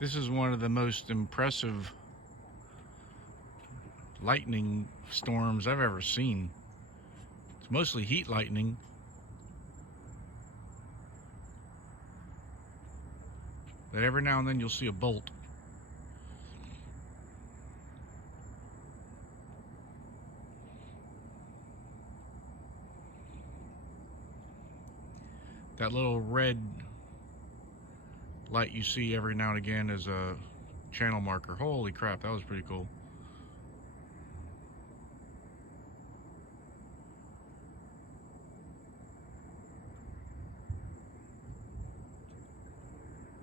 This is one of the most impressive lightning storms I've ever seen. It's mostly heat lightning. But every now and then you'll see a bolt. That little red light you see every now and again is a channel marker. Holy crap, that was pretty cool.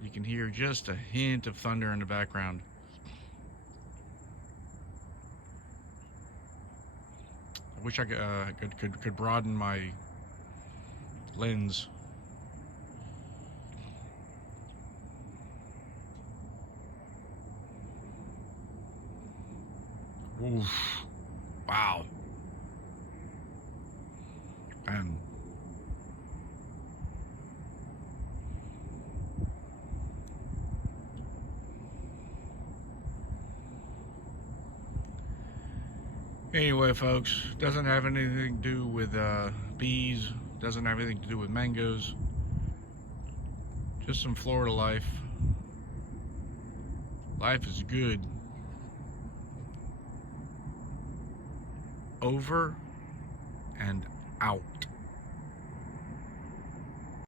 You can hear just a hint of thunder in the background. I wish I could broaden my lens. Oof. Wow. And anyway, folks, doesn't have anything to do with bees, doesn't have anything to do with mangoes, just some Florida life. Life is good. Over and out.